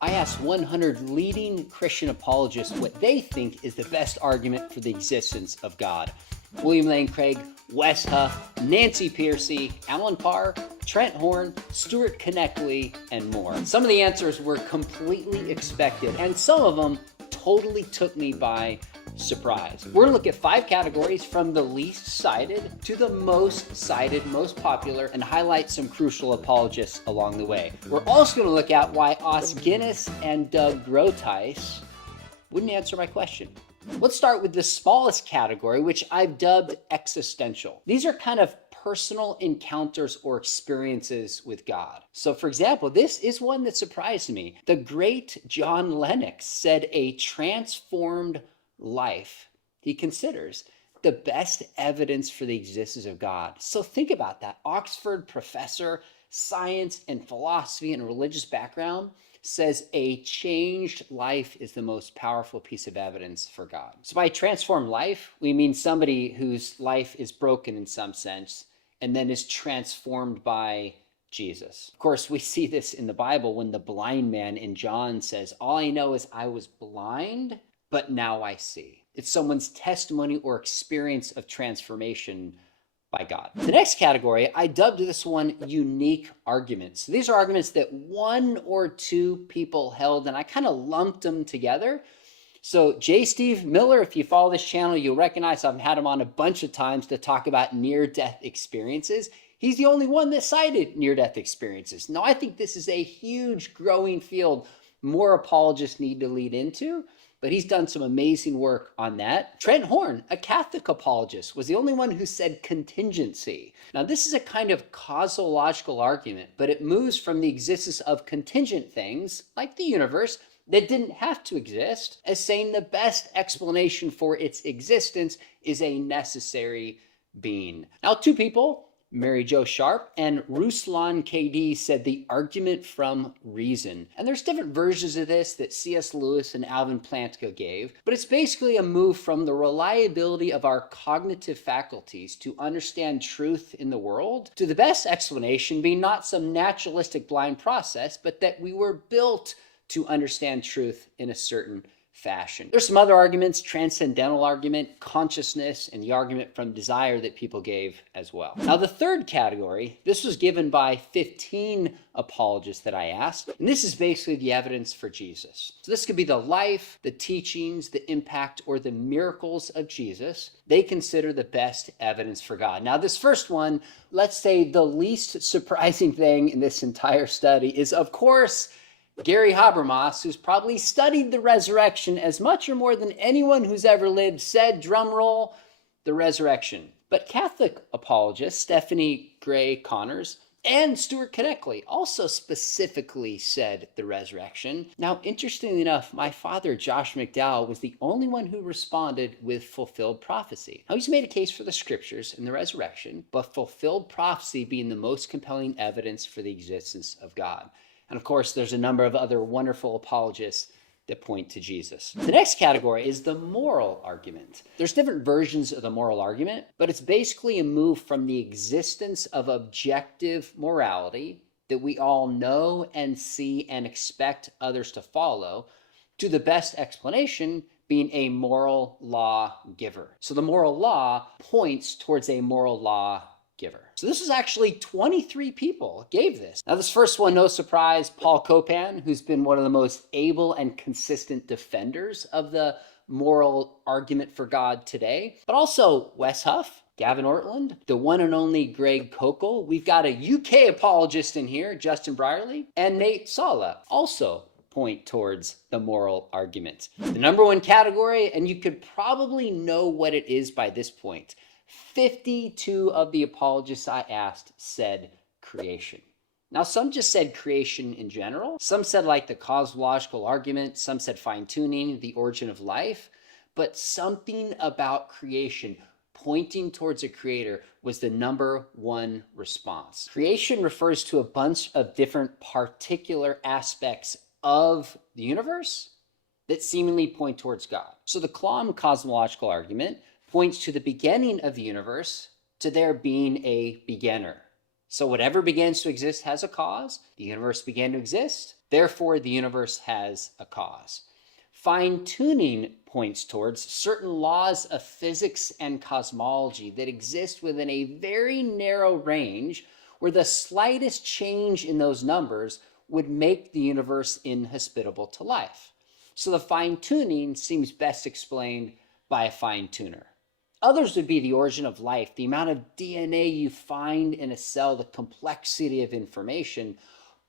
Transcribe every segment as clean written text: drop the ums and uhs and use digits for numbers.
I asked 100 leading Christian apologists what they think is the best argument for the existence of God. William Lane Craig, Wes Huff, Nancy Pearcey, Alan Carr, Trent Horn, Stuart Connectley, and more. Some of the answers were completely expected, and some of them totally took me by surprise. We're going to look at 5 categories from the least cited to the most cited, most popular, and highlight some crucial apologists along the way. We're also going to look at why Os Guinness and Doug Groothuis wouldn't answer my question. Let's start with the smallest category, which I've dubbed existential. These are kind of personal encounters or experiences with God. So for example, this is one that surprised me. The great John Lennox said a transformed life he considers the best evidence for the existence of God. So think about that. Oxford professor, science and philosophy and religious background, says a changed life is the most powerful piece of evidence for God. So by transformed life, we mean somebody whose life is broken in some sense and then is transformed by Jesus. Of course, we see this in the Bible when the blind man in John says, "All I know is I was blind, but now I see." It's someone's testimony or experience of transformation by God. The next category, I dubbed this one unique arguments. These are arguments that 1 or 2 people held, and I kind of lumped them together. So J. Steve Miller, if you follow this channel, you'll recognize I've had him on a bunch of times to talk about near-death experiences. He's the only one that cited near-death experiences. Now, I think this is a huge growing field more apologists need to lead into, but he's done some amazing work on that. Trent Horn, a Catholic apologist, was the only one who said contingency. Now, this is a kind of causological argument, but it moves from the existence of contingent things, like the universe, that didn't have to exist, as saying the best explanation for its existence is a necessary being. Now, 2 people, Mary Jo Sharp and Ruslan KD, said the argument from reason. And there's different versions of this that C.S. Lewis and Alvin Plantinga gave, but it's basically a move from the reliability of our cognitive faculties to understand truth in the world to the best explanation being not some naturalistic blind process, but that we were built to understand truth in a certain fashion. There's some other arguments, transcendental argument, consciousness, and the argument from desire that people gave as well. Now, the third category, this was given by 15 apologists that I asked, and this is basically the evidence for Jesus. So this could be the life, the teachings, the impact, or the miracles of Jesus. They consider the best evidence for God. Now, this first one, let's say the least surprising thing in this entire study is, of course, Gary Habermas, who's probably studied the resurrection as much or more than anyone who's ever lived, said, drumroll, the resurrection. But Catholic apologists, Stephanie Gray Connors and Stuart Connectley, also specifically said the resurrection. Now, interestingly enough, my father, Josh McDowell, was the only one who responded with fulfilled prophecy. Now, he's made a case for the scriptures and the resurrection, but fulfilled prophecy being the most compelling evidence for the existence of God. And of course, there's a number of other wonderful apologists that point to Jesus. The next category is the moral argument. There's different versions of the moral argument, but it's basically a move from the existence of objective morality that we all know and see and expect others to follow to the best explanation being a moral law giver. So the moral law points towards a moral law giver. So this is actually 23 people gave this. Now this first one, no surprise, Paul Copan, who's been one of the most able and consistent defenders of the moral argument for God today, but also Wes Huff, Gavin Ortland, the one and only Greg Kokel. We've got a UK apologist in here, Justin Brierley, and Nate Sala, also point towards the moral argument. The number one category, and you could probably know what it is by this point, 52 of the apologists I asked said creation. Now, some just said creation in general. Some said like the cosmological argument. Some said fine-tuning, the origin of life. But something about creation pointing towards a creator was the number one response. Creation refers to a bunch of different particular aspects of the universe that seemingly point towards God. So the Clom cosmological argument points to the beginning of the universe, to there being a beginner. So whatever begins to exist has a cause. The universe began to exist. Therefore, the universe has a cause. Fine-tuning points towards certain laws of physics and cosmology that exist within a very narrow range where the slightest change in those numbers would make the universe inhospitable to life. So the fine-tuning seems best explained by a fine-tuner. Others would be the origin of life, the amount of DNA you find in a cell, the complexity of information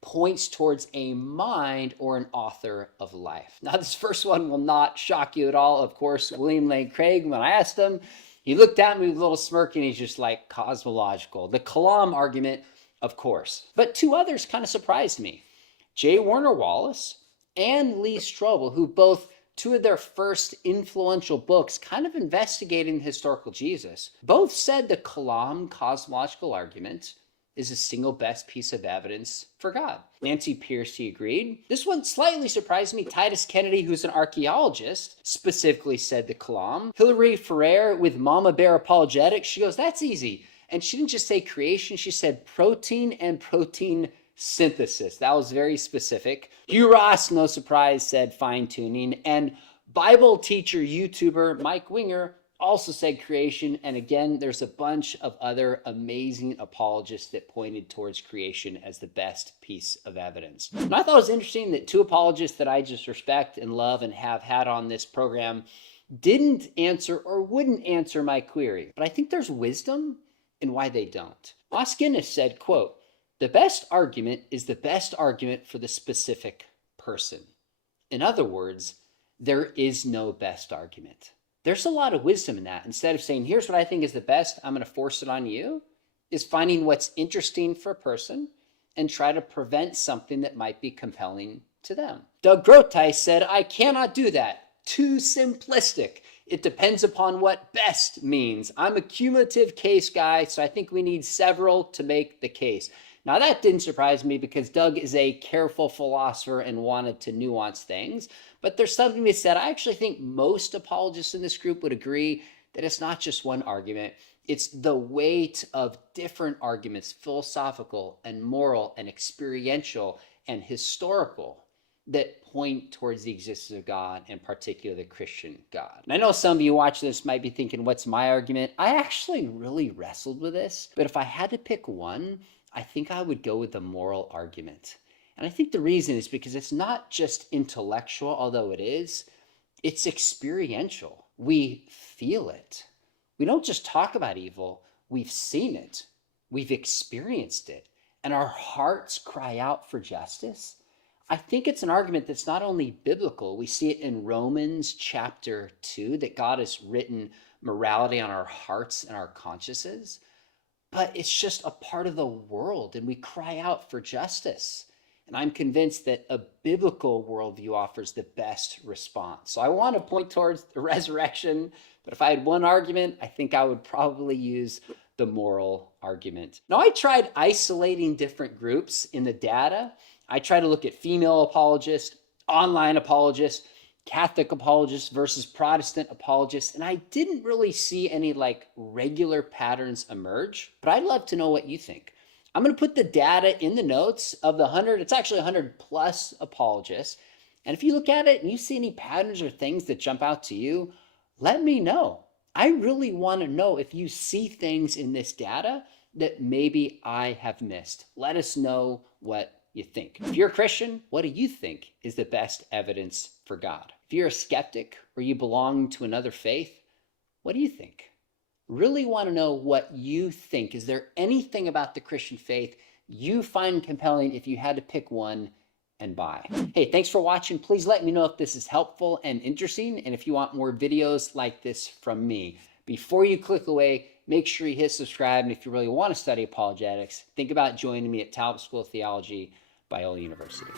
points towards a mind or an author of life. Now, this first one will not shock you at all. Of course, William Lane Craig, when I asked him, he looked at me with a little smirk and he's just like, cosmological. The Kalam argument, of course. But two others kind of surprised me. J. Warner Wallace and Lee Strobel, who both two of their first influential books kind of investigating historical Jesus, both said the Kalam cosmological argument is the single best piece of evidence for God. Nancy Pearcey agreed. This one slightly surprised me. Titus Kennedy, who's an archaeologist, specifically said the Kalam. Hilary Ferrer with Mama Bear Apologetics, she goes, that's easy. And she didn't just say creation, she said protein and protein synthesis. That was very specific. Hugh Ross, no surprise, said fine-tuning. And Bible teacher, YouTuber Mike Winger also said creation. And again, there's a bunch of other amazing apologists that pointed towards creation as the best piece of evidence. And I thought it was interesting that two apologists that I just respect and love and have had on this program didn't answer or wouldn't answer my query. But I think there's wisdom in why they don't. Os Guinness said, quote, "The best argument is the best argument for the specific person." In other words, there is no best argument. There's a lot of wisdom in that. Instead of saying, here's what I think is the best, I'm going to force it on you, is finding what's interesting for a person and try to prevent something that might be compelling to them. Doug Groteis said, I cannot do that. Too simplistic. It depends upon what best means. I'm a cumulative case guy, so I think we need several to make the case. Now, that didn't surprise me because Doug is a careful philosopher and wanted to nuance things. But there's something to be said. I actually think most apologists in this group would agree that it's not just one argument. It's the weight of different arguments, philosophical and moral and experiential and historical, that point towards the existence of God, and particularly the Christian God. And I know some of you watching this might be thinking, what's my argument? I actually really wrestled with this, but if I had to pick one, I think I would go with the moral argument. And I think the reason is because it's not just intellectual, although it is, it's experiential. We feel it. We don't just talk about evil, we've seen it, we've experienced it, and our hearts cry out for justice. I think it's an argument that's not only biblical, we see it in Romans chapter 2, that God has written morality on our hearts and our consciences, but it's just a part of the world, and we cry out for justice. And I'm convinced that a biblical worldview offers the best response. So I want to point towards the resurrection, but if I had one argument, I think I would probably use the moral argument. Now, I tried isolating different groups in the data. I tried to look at female apologists, online apologists, Catholic apologists versus Protestant apologists, and I didn't really see any regular patterns emerge, but I'd love to know what you think. I'm going to put the data in the notes of the 100, it's actually 100 plus apologists. And if you look at it and you see any patterns or things that jump out to you, let me know. I really want to know if you see things in this data that maybe I have missed. Let us know what you think. If you're a Christian, what do you think is the best evidence for God? If you're a skeptic or you belong to another faith, what do you think? Really want to know what you think. Is there anything about the Christian faith you find compelling if you had to pick one and buy? Hey, thanks for watching. Please let me know if this is helpful and interesting, and if you want more videos like this from me. Before you click away, make sure you hit subscribe, and if you really want to study apologetics, think about joining me at Talbot School of Theology, Biola University.